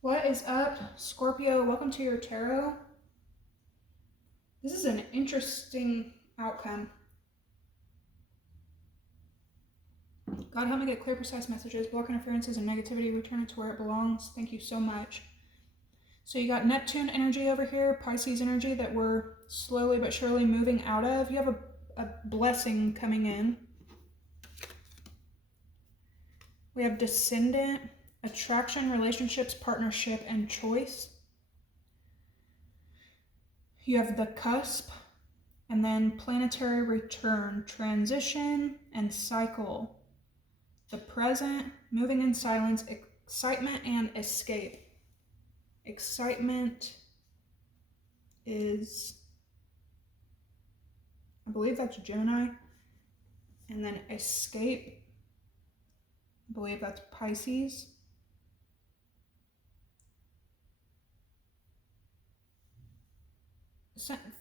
What is up, Scorpio? Welcome to your tarot. This is an interesting outcome. God, help me get clear, precise messages. Block interferences and negativity. Return it to where it belongs. Thank you so much. So you got Neptune energy over here, Pisces energy that we're slowly but surely moving out of. You have a blessing coming in. We have Descendant, attraction, relationships, partnership, and choice. You have the Cusp, and then planetary return, transition, and cycle. The present, moving in silence, excitement, and escape. Excitement is, I believe that's Gemini. And then escape, I believe that's Pisces.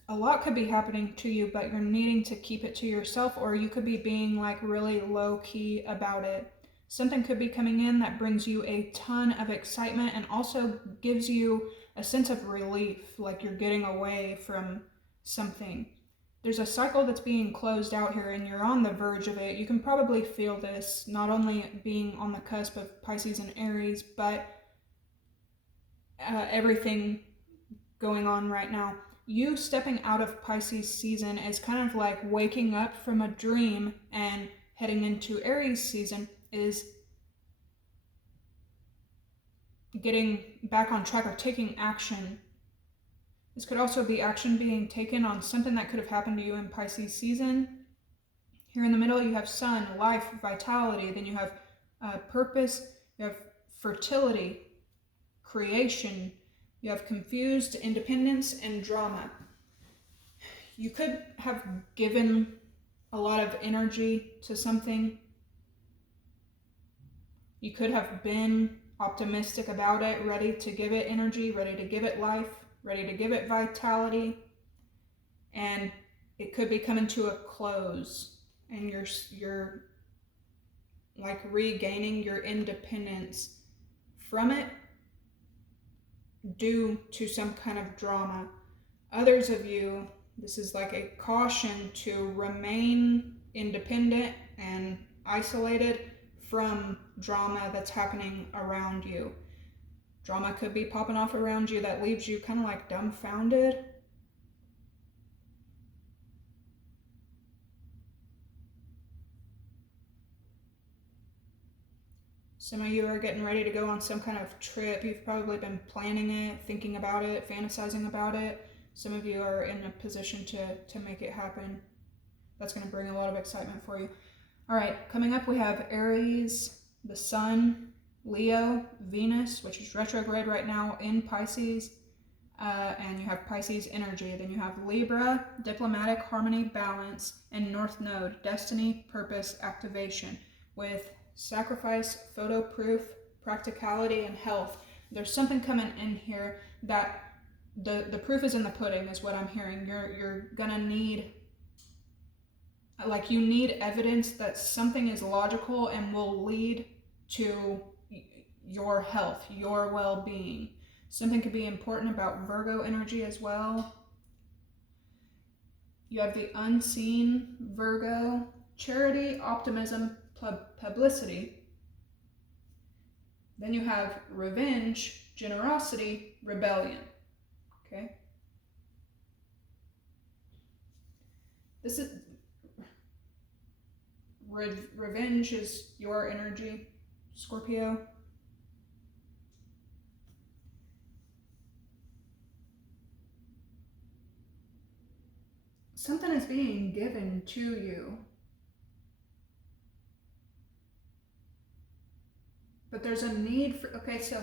A lot could be happening to you, but you're needing to keep it to yourself, or you could be being like really low key about it. Something could be coming in that brings you a ton of excitement and also gives you a sense of relief, like you're getting away from something. There's a cycle that's being closed out here and you're on the verge of it. You can probably feel this, not only being on the cusp of Pisces and Aries, but everything going on right now. You stepping out of Pisces season is kind of like waking up from a dream, and heading into Aries season is getting back on track or taking action. This could also be action being taken on something that could have happened to you in Pisces season. Here in the middle, you have sun, life, vitality. Then you have purpose, you have fertility, creation. You have confused, independence, and drama. You could have given a lot of energy to something. You could have been optimistic about it, ready to give it energy, ready to give it life, ready to give it vitality. And it could be coming to a close, and you're like regaining your independence from it due to some kind of drama. Others of you, this is like a caution to remain independent and isolated from drama that's happening around you. Drama could be popping off around you that leaves you kind of like dumbfounded. Some of you are getting ready to go on some kind of trip. You've probably been planning it, thinking about it, fantasizing about it. Some of you are in a position to make it happen. That's going to bring a lot of excitement for you. All right, coming up we have Aries, the Sun, Leo, Venus, which is retrograde right now in Pisces, and you have Pisces energy. Then you have Libra, diplomatic, harmony, balance, and North Node, destiny, purpose, activation, with sacrifice, photo proof, practicality, and health. There's something coming in here that the proof is in the pudding, is what I'm hearing. You're gonna need, like, you need evidence that something is logical and will lead to your health, your well-being. Something could be important about Virgo energy as well. You have the unseen Virgo, charity, optimism, publicity. Then you have revenge, generosity, rebellion. Okay? This is revenge is your energy, Scorpio. Something is being given to you, but there's a need for, okay, so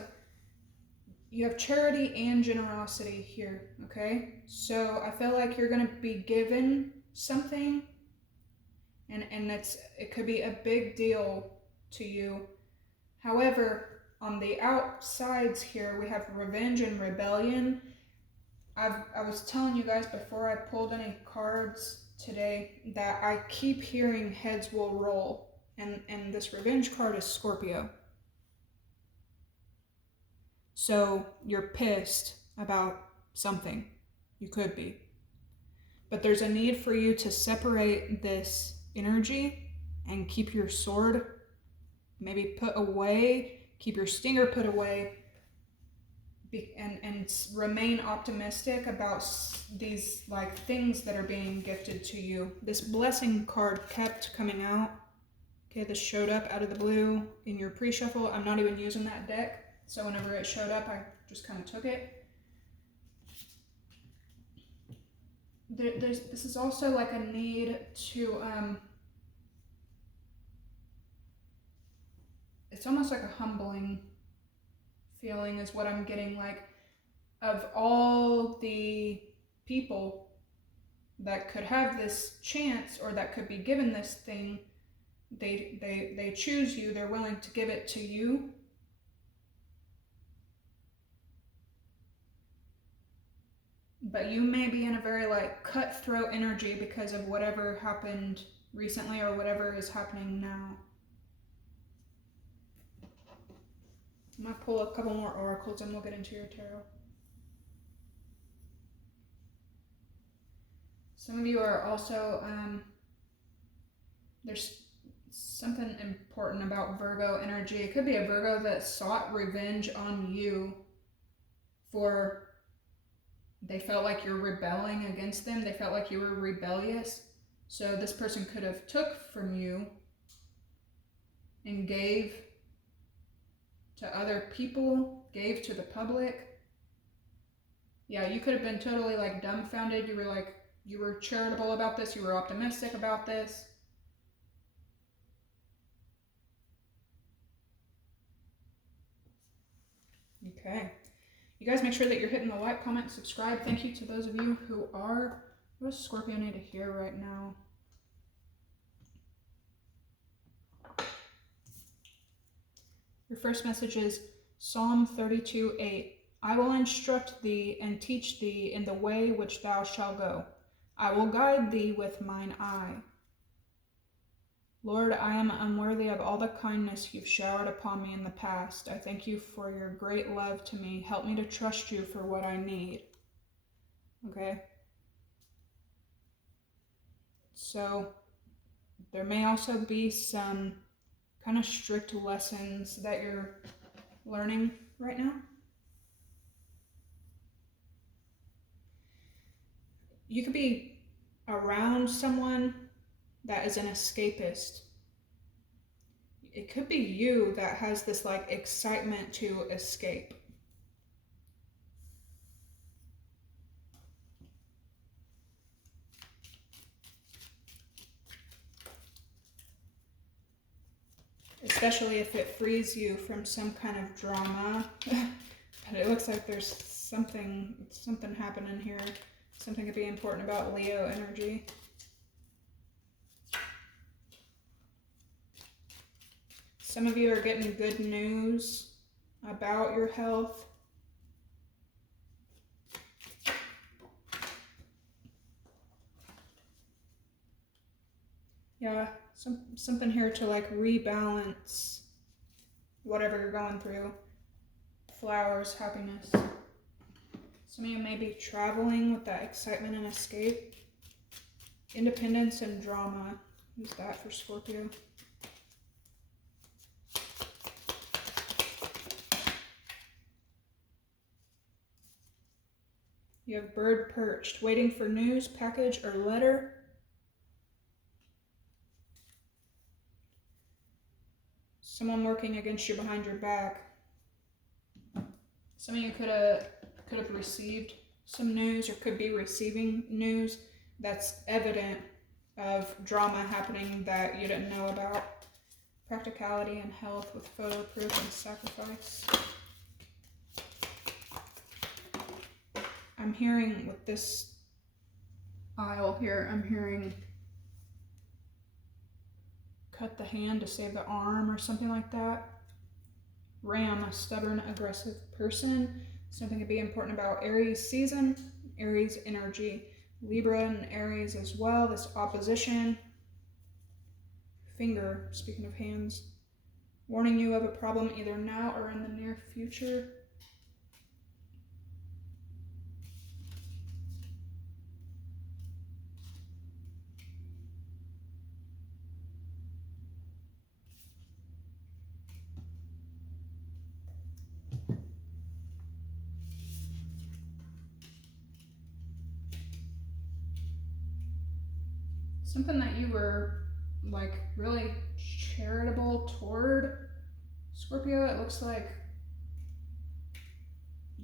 you have charity and generosity here, okay? So I feel like you're going to be given something, and it could be a big deal to you. However, on the outsides here, we have revenge and rebellion. I was telling you guys before I pulled any cards today that I keep hearing heads will roll, and this revenge card is Scorpio. So you're pissed about something. You could be. But there's a need for you to separate this energy and keep your sword maybe put away, keep your stinger put away, and remain optimistic about these like things that are being gifted to you. This blessing card kept coming out. Okay, this showed up out of the blue in your pre-shuffle. I'm not even using that deck, so whenever it showed up, I just kind of took it. This is also like a need to, it's almost like a humbling feeling is what I'm getting, like of all the people that could have this chance or that could be given this thing, they choose you, they're willing to give it to you. But you may be in a very like cutthroat energy because of whatever happened recently or whatever is happening now. I'm gonna pull a couple more oracles and we'll get into your tarot. Some of you are also, there's something important about Virgo energy. It could be a Virgo that sought revenge on you for, they felt like you're rebelling against them. They felt like you were rebellious. So this person could have took from you and gave to other people, gave to the public. Yeah, you could have been totally like dumbfounded. You were charitable about this. You were optimistic about this. Okay. You guys make sure that you're hitting the like, comment, subscribe. Thank you to those of you who are. What does Scorpio need to hear right now? Your first message is Psalm 32:8. I will instruct thee and teach thee in the way which thou shalt go. I will guide thee with mine eye. Lord, I am unworthy of all the kindness you've showered upon me in the past. I thank you for your great love to me. Help me to trust you for what I need. Okay? So, there may also be some kind of strict lessons that you're learning right now. You could be around someone that is an escapist. It could be you that has this like excitement to escape. Especially if it frees you from some kind of drama. But it looks like there's something happening here. Something could be important about Leo energy. Some of you are getting good news about your health. Yeah, something here to like rebalance whatever you're going through. Flowers, happiness. Some of you may be traveling with that excitement and escape. Independence and drama. Who's that for Scorpio? You have bird perched, waiting for news, package, or letter. Someone working against you behind your back. Some of you could have received some news or could be receiving news that's evident of drama happening that you didn't know about. Practicality and health with photo proof and sacrifice. I'm hearing with this aisle here, I'm hearing cut the hand to save the arm or something like that. Ram, a stubborn, aggressive person. Something to be important about Aries season, Aries energy. Libra and Aries as well, this opposition. Finger, speaking of hands. Warning you of a problem either now or in the near future. something that you were like really charitable toward, Scorpio. It looks like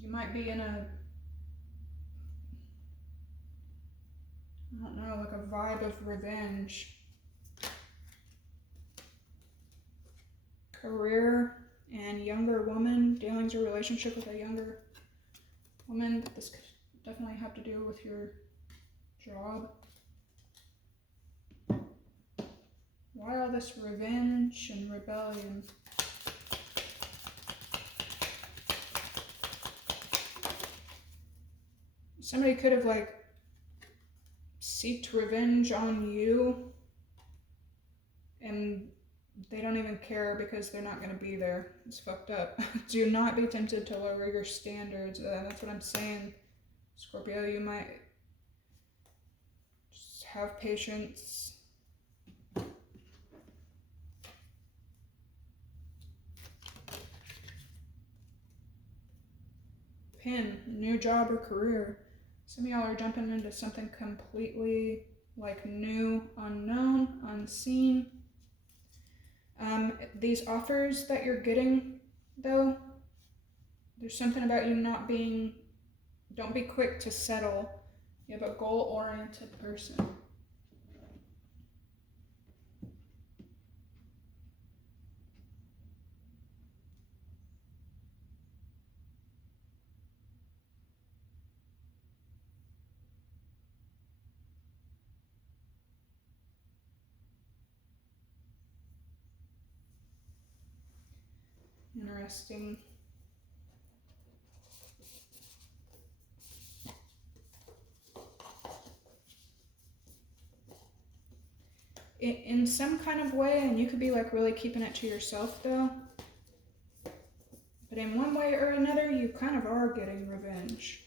you might be in a, I don't know, like a vibe of revenge. Career and younger woman, dealings or relationship with a younger woman. This could definitely have to do with your job. Why all this revenge and rebellion? Somebody could have like seeked revenge on you and they don't even care because they're not going to be there. It's fucked up. Do not be tempted to lower your standards. That's what I'm saying. Scorpio, you might just have patience. Pin, new job or career. Some of y'all are jumping into something completely like new, unknown, unseen. These offers that you're getting, though, there's something about you not being, don't be quick to settle. You have a goal-oriented person. Interesting. In some kind of way, and you could be like really keeping it to yourself though, but in one way or another, you kind of are getting revenge.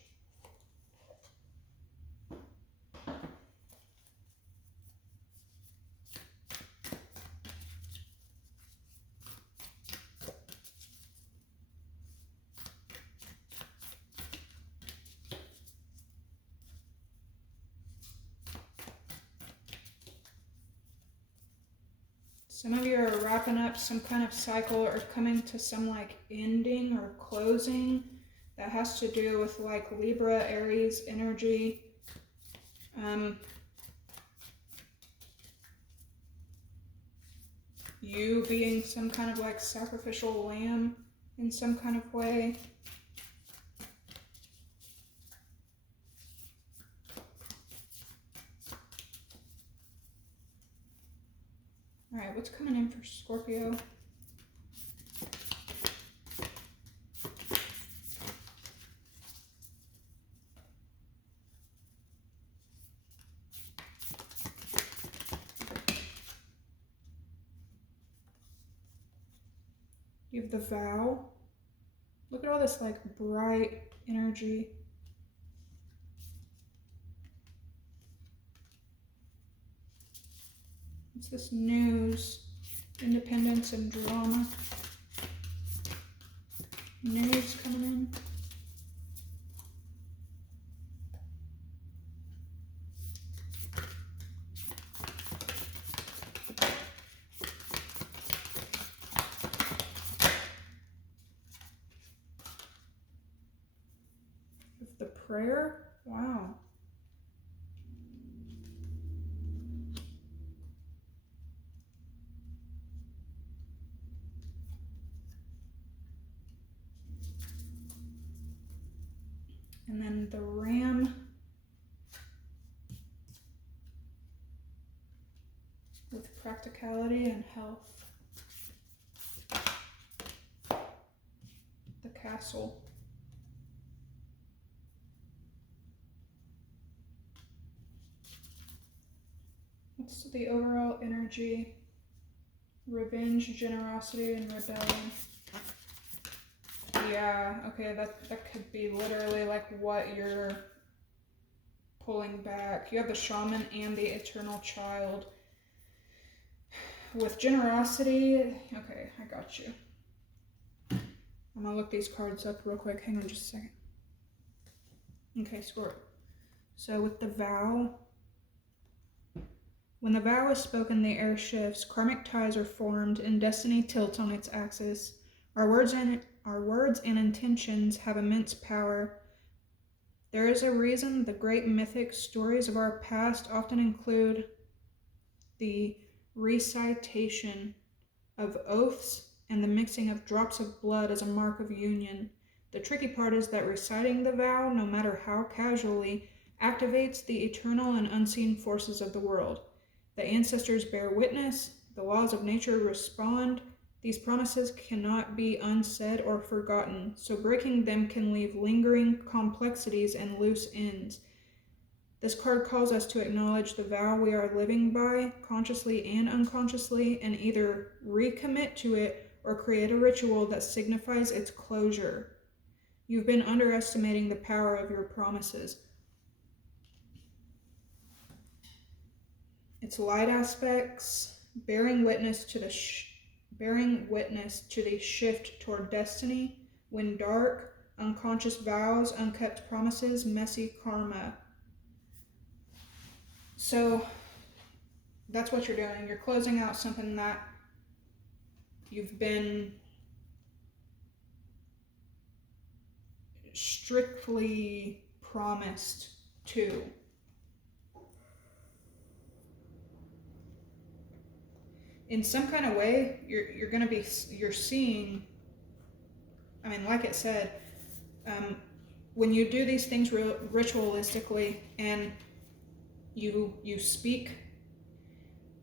Some of you are wrapping up some kind of cycle or coming to some like ending or closing that has to do with like Libra, Aries energy. You being some kind of like sacrificial lamb in some kind of way. All right, what's coming in for Scorpio? You have the vow. Look at all this like bright energy. What's this news? Independence and drama. News coming in. With the prayer? Wow. And then the ram with practicality and health. The castle. What's the overall energy? Revenge, generosity, and rebellion. Yeah, okay, that could be literally like what you're pulling back. You have the shaman and the eternal child. With generosity, okay, I got you. I'm gonna look these cards up real quick. Hang on just a second. Okay, Scorpio. So with the vow, When the vow is spoken, the air shifts, karmic ties are formed, and destiny tilts on its axis. Our words and intentions have immense power. There is a reason the great mythic stories of our past often include the recitation of oaths and the mixing of drops of blood as a mark of union. The tricky part is that reciting the vow, no matter how casually, activates the eternal and unseen forces of the world. The ancestors bear witness, the laws of nature respond. These promises cannot be unsaid or forgotten, so breaking them can leave lingering complexities and loose ends. This card calls us to acknowledge the vow we are living by, consciously and unconsciously, and either recommit to it or create a ritual that signifies its closure. You've been underestimating the power of your promises. Its light aspects, bearing witness to the shift toward destiny, when dark, unconscious vows, unkept promises, messy karma. So that's what you're doing. You're closing out something that you've been strictly promised to. In some kind of way, you're seeing, I mean, like it said, when you do these things ritualistically and you speak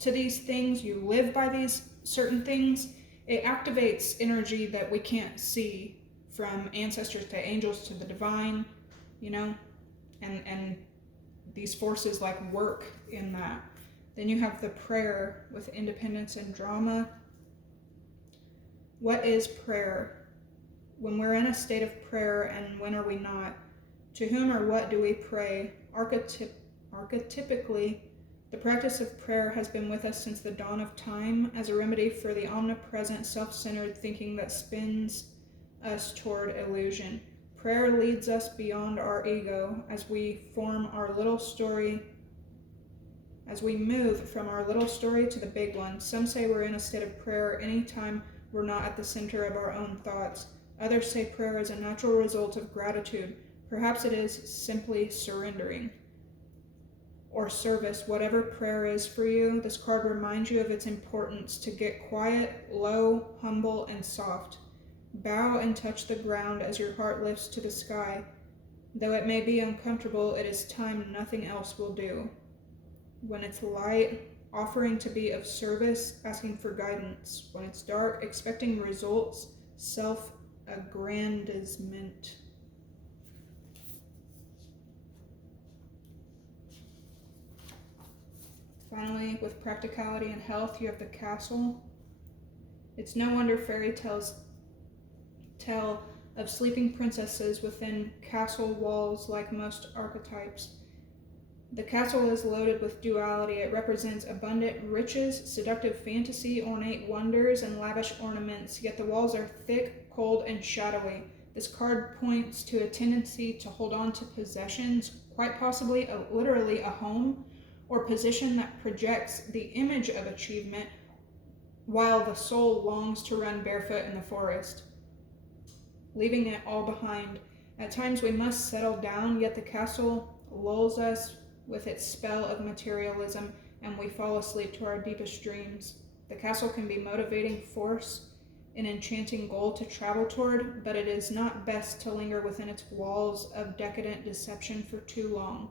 to these things, you live by these certain things, it activates energy that we can't see, from ancestors to angels to the divine, and these forces like work in that. Then you have the prayer with independence and drama. What is prayer? When we're in a state of prayer, and when are we not? To whom or what do we pray? Archetypically, the practice of prayer has been with us since the dawn of time as a remedy for the omnipresent, self-centered thinking that spins us toward illusion. Prayer leads us beyond our ego as we move from our little story to the big one. Some say we're in a state of prayer anytime we're not at the center of our own thoughts. Others say prayer is a natural result of gratitude. Perhaps it is simply surrendering or service, whatever prayer is for you. This card reminds you of its importance to get quiet, low, humble, and soft. Bow and touch the ground as your heart lifts to the sky. Though it may be uncomfortable, it is time nothing else will do. When it's light, offering to be of service, asking for guidance. When it's dark, expecting results, self-aggrandizement. Finally, with practicality and health, you have the castle. It's no wonder fairy tales tell of sleeping princesses within castle walls like most archetypes. The castle is loaded with duality. It represents abundant riches, seductive fantasy, ornate wonders, and lavish ornaments, yet the walls are thick, cold, and shadowy. This card points to a tendency to hold on to possessions, quite possibly literally a home, or position that projects the image of achievement, while the soul longs to run barefoot in the forest, leaving it all behind. At times we must settle down, yet the castle lulls us with its spell of materialism, and we fall asleep to our deepest dreams. The castle can be motivating force, an enchanting goal to travel toward, but it is not best to linger within its walls of decadent deception for too long.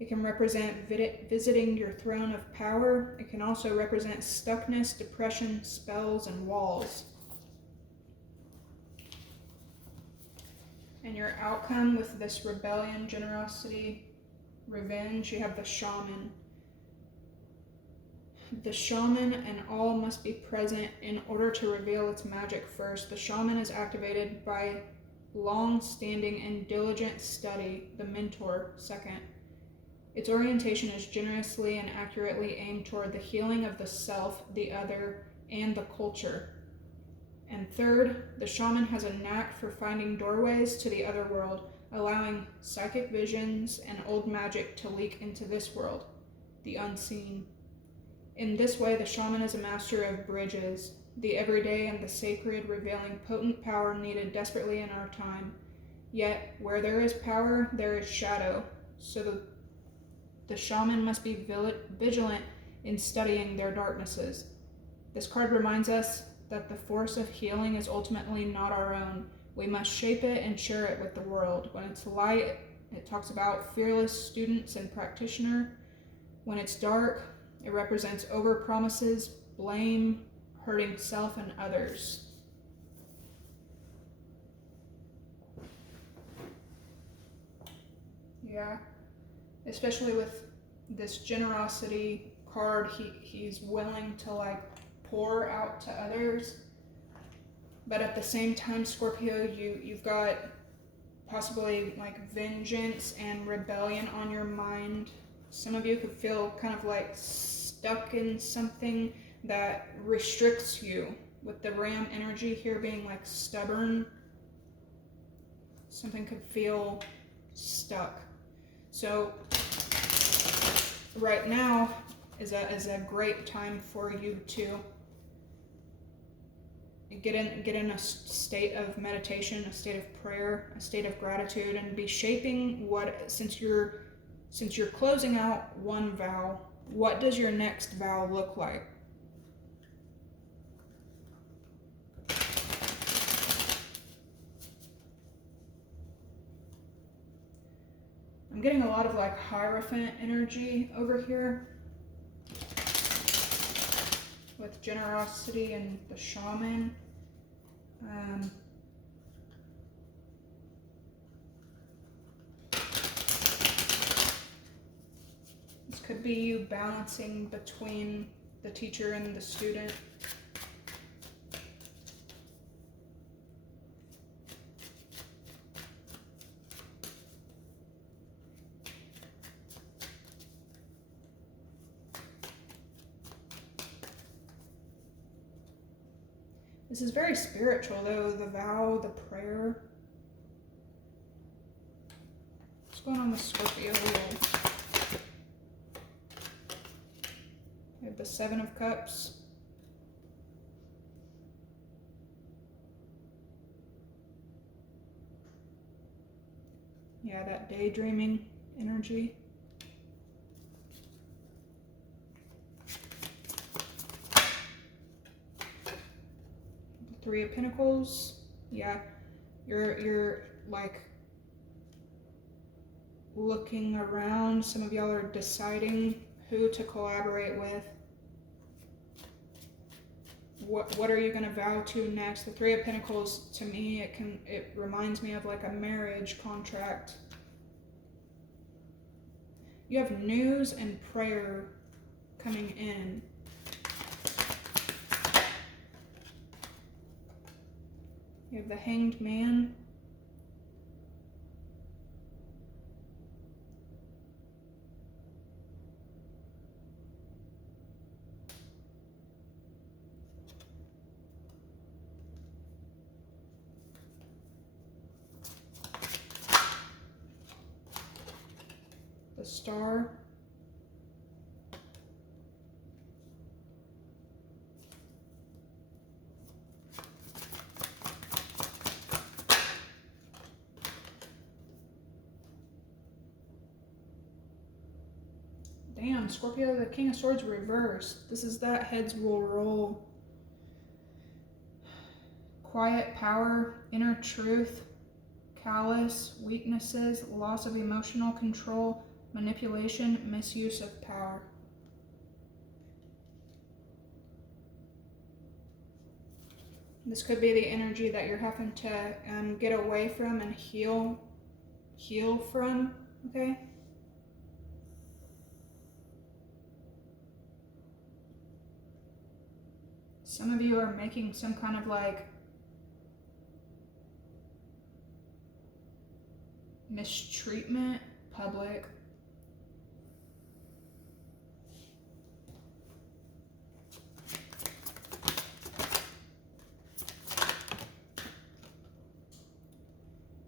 It can represent visiting your throne of power. It can also represent stuckness, depression, spells, and walls. And your outcome with this rebellion, generosity, revenge, you have the shaman. The shaman and all must be present in order to reveal its magic first. The shaman is activated by long-standing and diligent study, the mentor second. Its orientation is generously and accurately aimed toward the healing of the self, the other, and the culture. And third, the shaman has a knack for finding doorways to the other world, allowing psychic visions and old magic to leak into this world, the unseen. In this way, the shaman is a master of bridges, the everyday and the sacred, revealing potent power needed desperately in our time. Yet, where there is power, there is shadow, so the shaman must be vigilant in studying their darknesses. This card reminds us that the force of healing is ultimately not our own. We must shape it and share it with the world. When it's light, it talks about fearless students and practitioner. When it's dark, it represents overpromises, blame, hurting self and others. Yeah, especially with this generosity card, he's willing to like pour out to others. But at the same time, Scorpio, you've got possibly like vengeance and rebellion on your mind. Some of you could feel kind of like stuck in something that restricts you, with the ram energy here being like stubborn. Something could feel stuck. So right now is a great time for you to get in a state of meditation, a state of prayer, a state of gratitude, and be shaping what, since you're closing out one vow, what does your next vow look like? I'm getting a lot of like Hierophant energy over here with generosity and the shaman. This could be you balancing between the teacher and the student. This is very spiritual though, the vow, the prayer. What's going on with Scorpio here? We have the Seven of Cups. Yeah, that daydreaming energy. Three of Pentacles. Yeah, you're like looking around. Some of y'all are deciding who to collaborate with. What are you going to vow to next? The Three of Pentacles, to me, it reminds me of like a marriage contract. You have news and prayer coming in. You have the Hanged Man. The Star. Damn, Scorpio, the King of Swords reversed. This is that heads will roll. Quiet power, inner truth, callous, weaknesses, loss of emotional control, manipulation, misuse of power. This could be the energy that you're having to get away from and heal from, okay? Some of you are making some kind of like mistreatment public.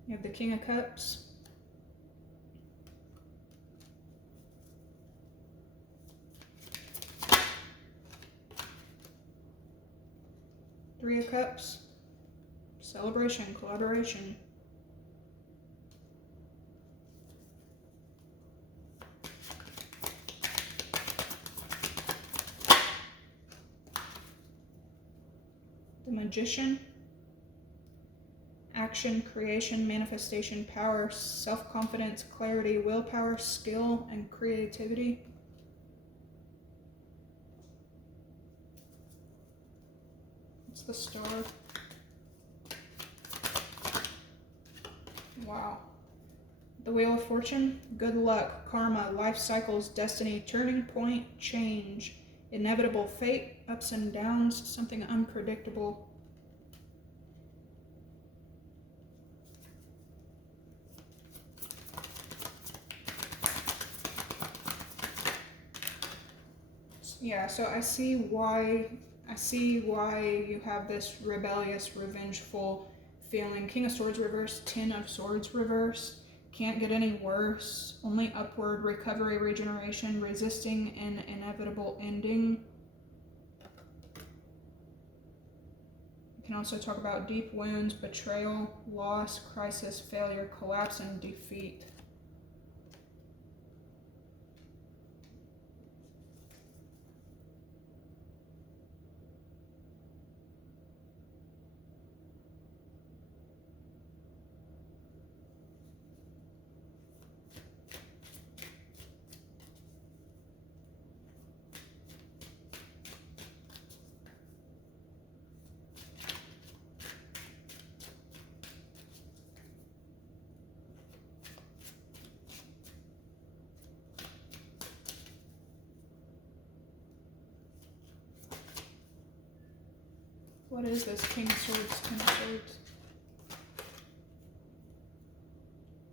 You have the King of Cups. Three of Cups. Celebration, collaboration. The Magician. Action, creation, manifestation, power, self-confidence, clarity, willpower, skill, and creativity. It's the Star. Wow. The Wheel of Fortune. Good luck, karma, life cycles, destiny, turning point, change, inevitable fate, ups and downs, something unpredictable. Yeah, so I see why you have this rebellious, revengeful feeling. King of Swords reverse, 10 of Swords reverse. Can't get any worse. Only upward, recovery, regeneration, resisting an inevitable ending. You can also talk about deep wounds, betrayal, loss, crisis, failure, collapse, and defeat. What is this? King of Swords, 10 of Swords.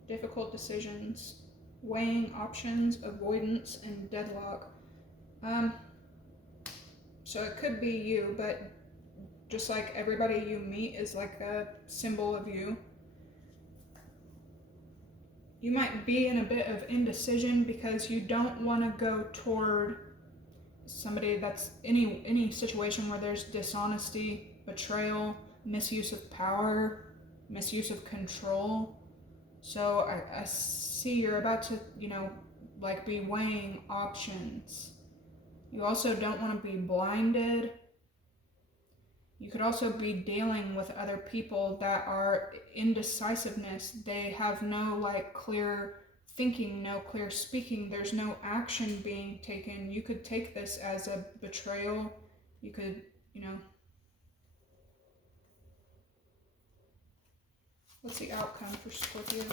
Difficult decisions, weighing options, avoidance, and deadlock. So it could be you, but just like everybody you meet is like a symbol of you. You might be in a bit of indecision because you don't want to go toward somebody that's any situation where there's dishonesty, betrayal, misuse of power, misuse of control. So I see you're about to, like be weighing options. You also don't want to be blinded. You could also be dealing with other people that are indecisiveness. They have no like clear thinking, no clear speaking. There's no action being taken. You could take this as a betrayal. You could, what's the outcome for Scorpio?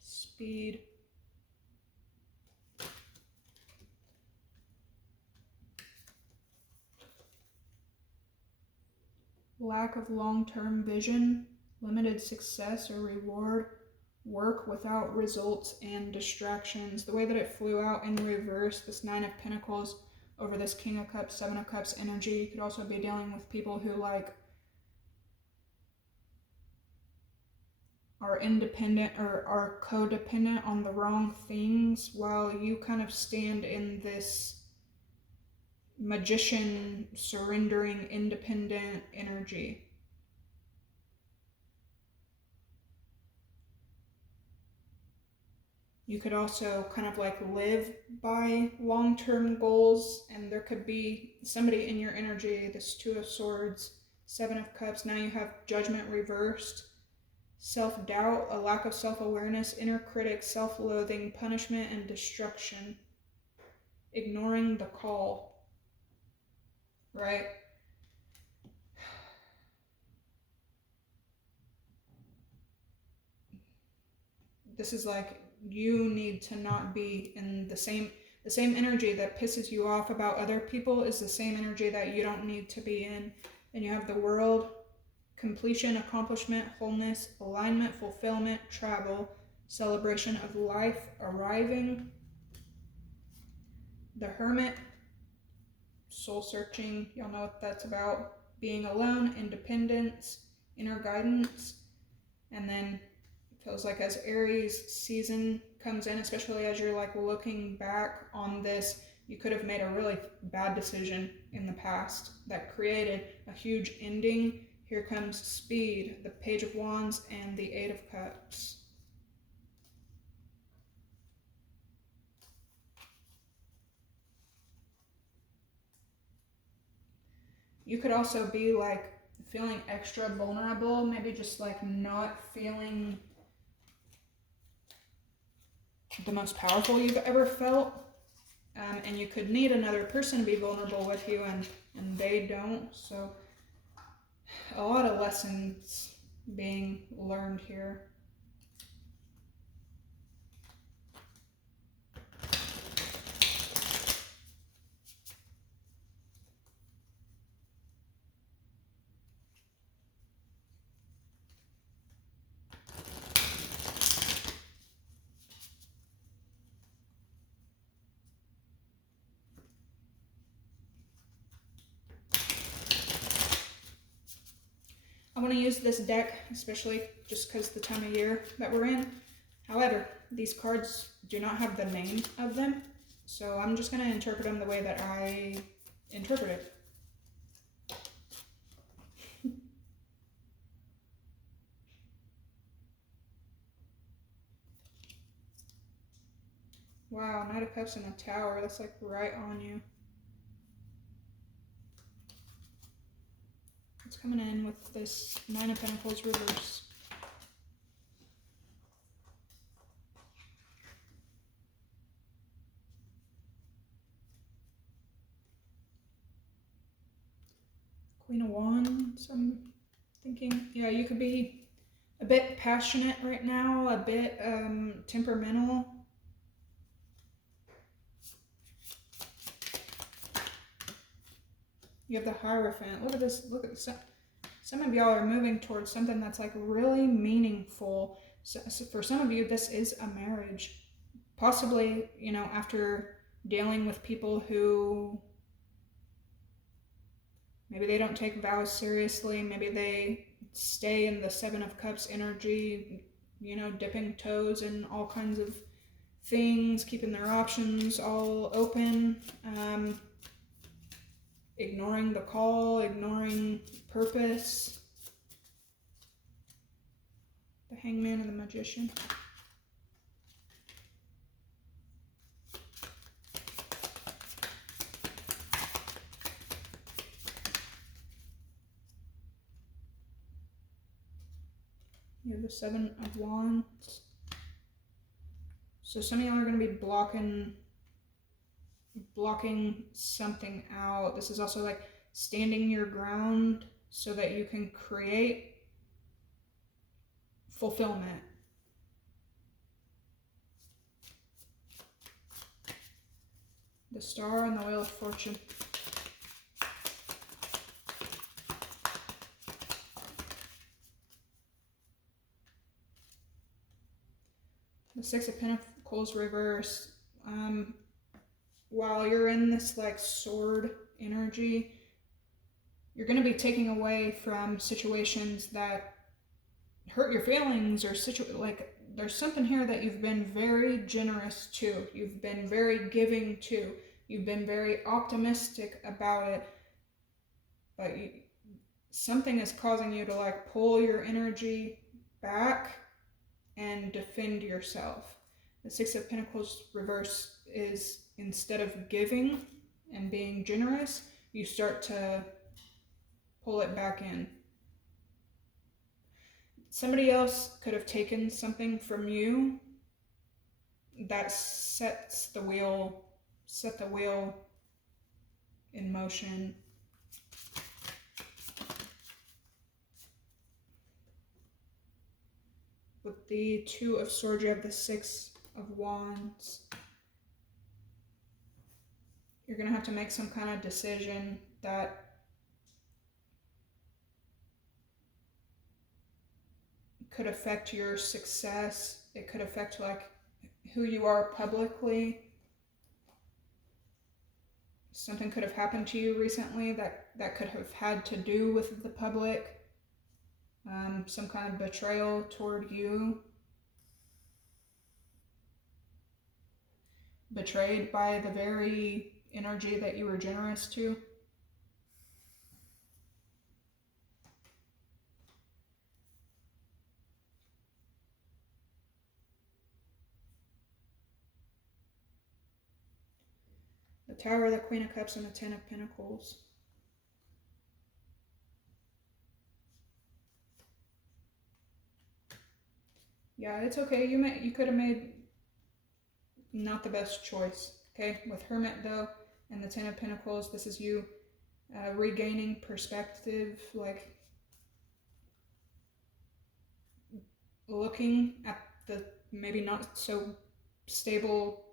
Speed. Lack of long-term vision, limited success or reward, work without results, and distractions. The way that it flew out in reverse, this 9 of Pentacles over this King of Cups, 7 of Cups energy, you could also be dealing with people who like are independent or are codependent on the wrong things, while you kind of stand in this magician, surrendering, independent energy. You could also kind of like live by long-term goals, and there could be somebody in your energy, this 2 of Swords, 7 of Cups. Now you have Judgment reversed, self-doubt, a lack of self-awareness, inner critic, self-loathing, punishment, and destruction. Ignoring the call, right? This is like you need to not be in the same energy that pisses you off about other people is the same energy that you don't need to be in. And you have the World, completion, accomplishment, wholeness, alignment, fulfillment, travel, celebration of life, arriving. The Hermit, soul searching. Y'all know what that's about. Being alone, independence, inner guidance. And then it feels like as Aries season comes in, especially as you're like looking back on this, you could have made a really bad decision in the past that created a huge ending. Here comes speed, the Page of Wands, and the Eight of Cups. You could also be like feeling extra vulnerable, maybe just like not feeling the most powerful you've ever felt. And you could need another person to be vulnerable with you, and they don't. So a lot of lessons being learned here. I want to use this deck, especially just because the time of year that we're in. However, these cards do not have the name of them, so I'm just going to interpret them the way that I interpret it. Wow, Knight of Cups in a tower, that's like right on you. It's coming in with this Nine of Pentacles reverse. Queen of Wands, I'm thinking, yeah, you could be a bit passionate right now, a bit temperamental. You have the Hierophant. Look at this, look at this. Some of y'all are moving towards something that's like really meaningful. So for some of you, this is a marriage. Possibly, you know, after dealing with people who maybe they don't take vows seriously, maybe they stay in the Seven of Cups energy, you know, dipping toes in all kinds of things, keeping their options all open, ignoring the call, ignoring purpose. The Hangman and the Magician. You have the Seven of Wands. So some of y'all are going to be blocking something out. This is also like standing your ground so that you can create fulfillment. The Star and the Wheel of Fortune. The Six of Pentacles reverse. While you're in this like sword energy, you're going to be taking away from situations that hurt your feelings, or like there's something here that you've been very generous to, you've been very giving to, you've been very optimistic about it, but something is causing you to like pull your energy back and defend yourself. The Six of Pentacles reverse is, instead of giving and being generous, you start to pull it back in. Somebody else could have taken something from you that set the wheel in motion. With the Two of Swords, you have the Six of Wands. You're going to have to make some kind of decision that could affect your success. It could affect like who you are publicly. Something could have happened to you recently that could have had to do with the public. Some kind of betrayal toward you. Betrayed by the very energy that you were generous to. The Tower, the Queen of Cups, and the Ten of Pentacles. Yeah, it's okay. You could have made not the best choice. Okay, with Hermit though, and the Ten of Pentacles, this is you regaining perspective, like looking at the maybe not so stable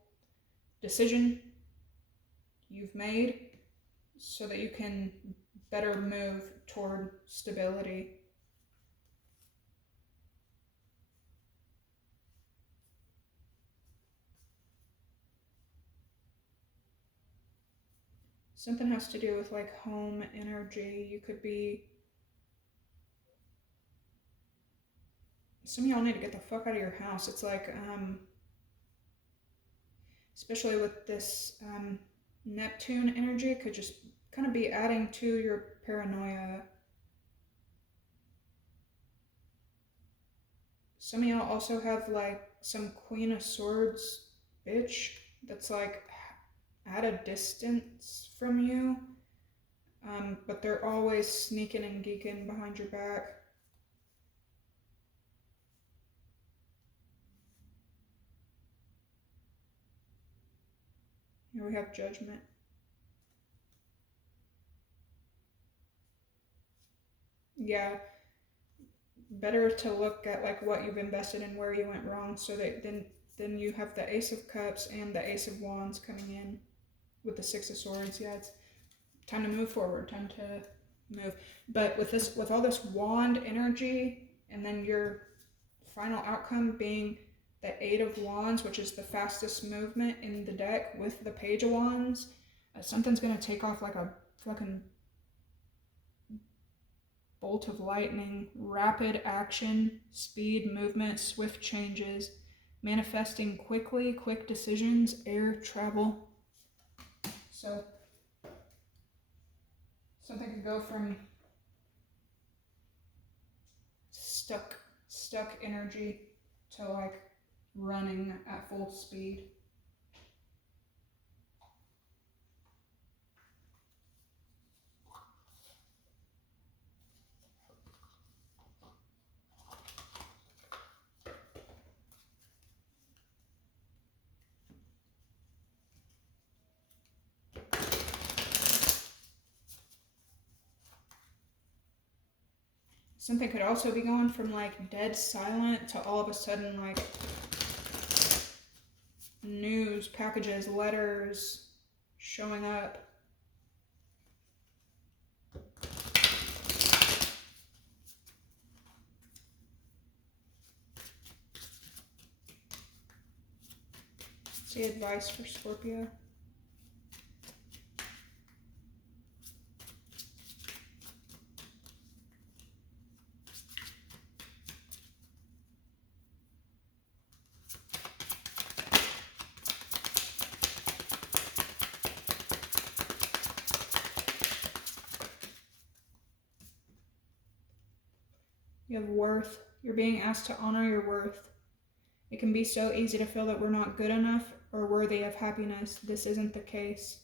decision you've made so that you can better move toward stability. Something has to do with like home energy. You could be... Some of y'all need to get the fuck out of your house. It's like, especially with this Neptune energy, it could just kind of be adding to your paranoia. Some of y'all also have like some Queen of Swords bitch that's like at a distance from you, but they're always sneaking and geeking behind your back. Here we have Judgment. Yeah, better to look at like what you've invested in, where you went wrong, so that then you have the Ace of Cups and the Ace of Wands coming in with the Six of Swords. Yeah, it's time to move forward, time to move. But with all this wand energy, and then your final outcome being the Eight of Wands, which is the fastest movement in the deck, with the Page of Wands, something's gonna take off like a fucking bolt of lightning. Rapid action, speed, movement, swift changes, manifesting quickly, quick decisions, air travel. So something could go from stuck energy to like running at full speed. Something could also be going from like dead silent to all of a sudden like news, packages, letters showing up. See advice for Scorpio. You have worth. You're being asked to honor your worth. It can be so easy to feel that we're not good enough or worthy of happiness. This isn't the case.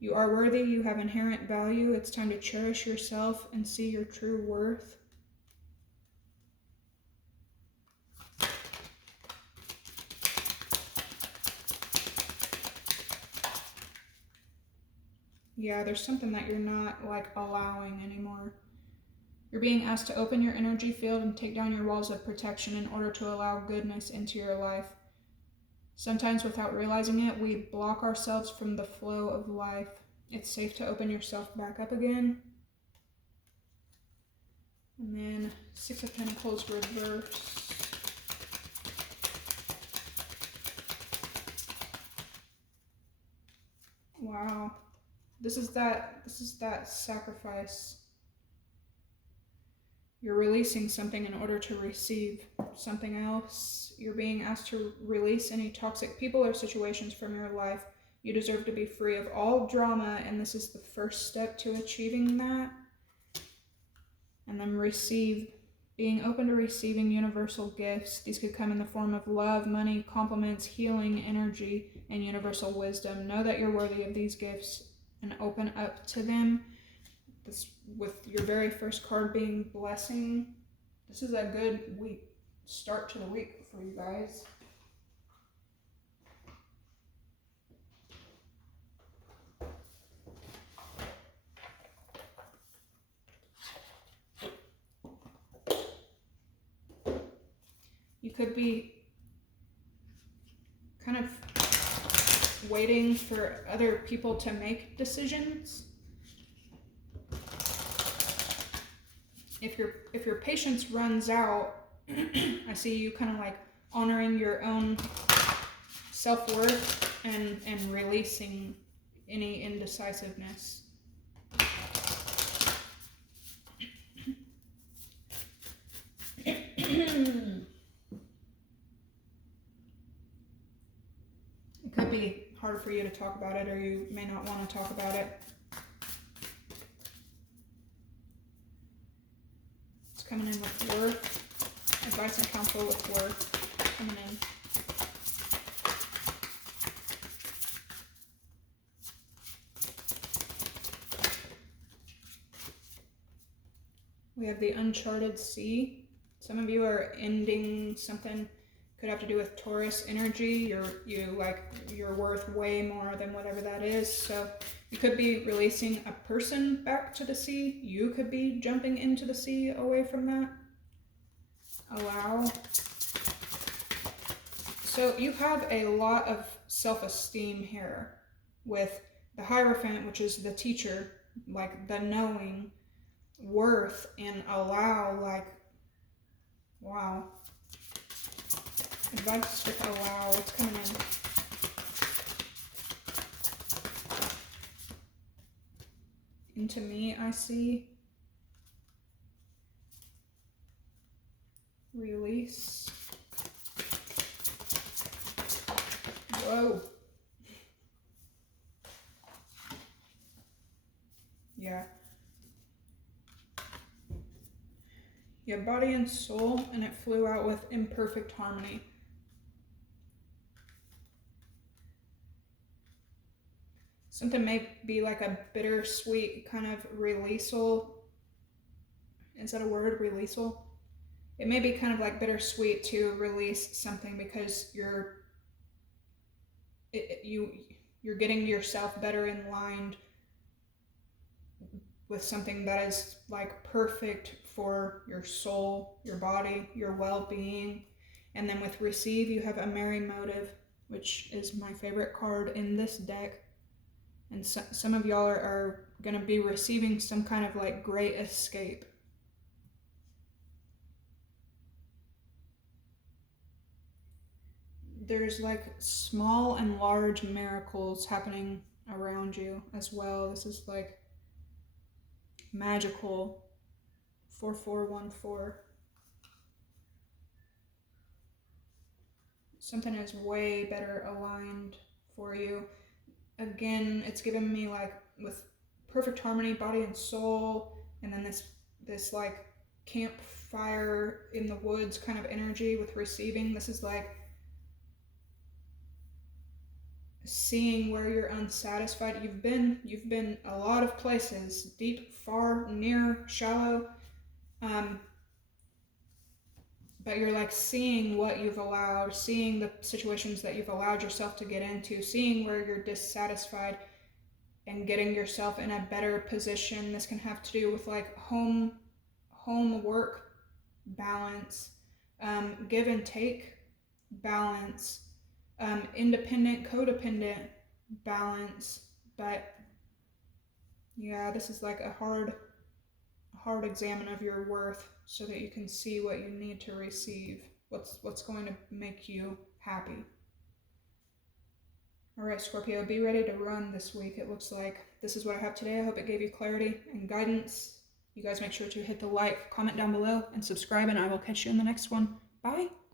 You are worthy. You have inherent value. It's time to cherish yourself and see your true worth. Yeah, there's something that you're not like allowing anymore. You're being asked to open your energy field and take down your walls of protection in order to allow goodness into your life. Sometimes without realizing it, we block ourselves from the flow of life. It's safe to open yourself back up again. And then Six of Pentacles reverse. Wow. This is that sacrifice. You're releasing something in order to receive something else. You're being asked to release any toxic people or situations from your life. You deserve to be free of all drama, and this is the first step to achieving that. And then being open to receiving universal gifts. These could come in the form of love, money, compliments, healing, energy, and universal wisdom. Know that you're worthy of these gifts and open up to them. This, with your very first card being blessing, this is a good start to the week for you guys. You could be kind of waiting for other people to make decisions. If your patience runs out, I see you kind of like honoring your own self-worth and releasing any indecisiveness. It could be hard for you to talk about it, or you may not want to talk about it. It's coming in with worth. Advice and counsel with worth coming in. We have the uncharted sea. Some of you are ending something. Could have to do with Taurus energy. You're worth way more than whatever that is. So you could be releasing a person back to the sea. You could be jumping into the sea away from that. Allow. So you have a lot of self-esteem here with the Hierophant, which is the teacher, like the knowing, worth, and allow, like, wow. Advice with allow, what's coming in? Into me, I see. Release. Whoa. Yeah. You have body and soul, and it flew out with imperfect harmony. Something may be like a bittersweet kind of releasal. Is that a word, releasal? It may be kind of like bittersweet to release something because you're getting yourself better in line with something that is like perfect for your soul, your body, your well-being. And then with receive, you have a merry motive, which is my favorite card in this deck. And some of y'all are going to be receiving some kind of like great escape. There's like small and large miracles happening around you as well. This is like magical. 4414. Something is way better aligned for you. Again, it's given me like with perfect harmony, body and soul, and then this like campfire in the woods kind of energy with receiving. This is like seeing where you're unsatisfied. You've been a lot of places, deep, far, near, shallow, but you're like seeing what you've allowed, seeing the situations that you've allowed yourself to get into, seeing where you're dissatisfied, and getting yourself in a better position. This can have to do with like home work balance, give and take balance, independent codependent balance. But yeah, this is like a hard examine of your worth so that you can see what you need to receive, what's going to make you happy. All right, Scorpio, be ready to run this week, it looks like. This is what I have today. I hope it gave you clarity and guidance. You guys make sure to hit the like, comment down below, and subscribe, and I will catch you in the next one. Bye.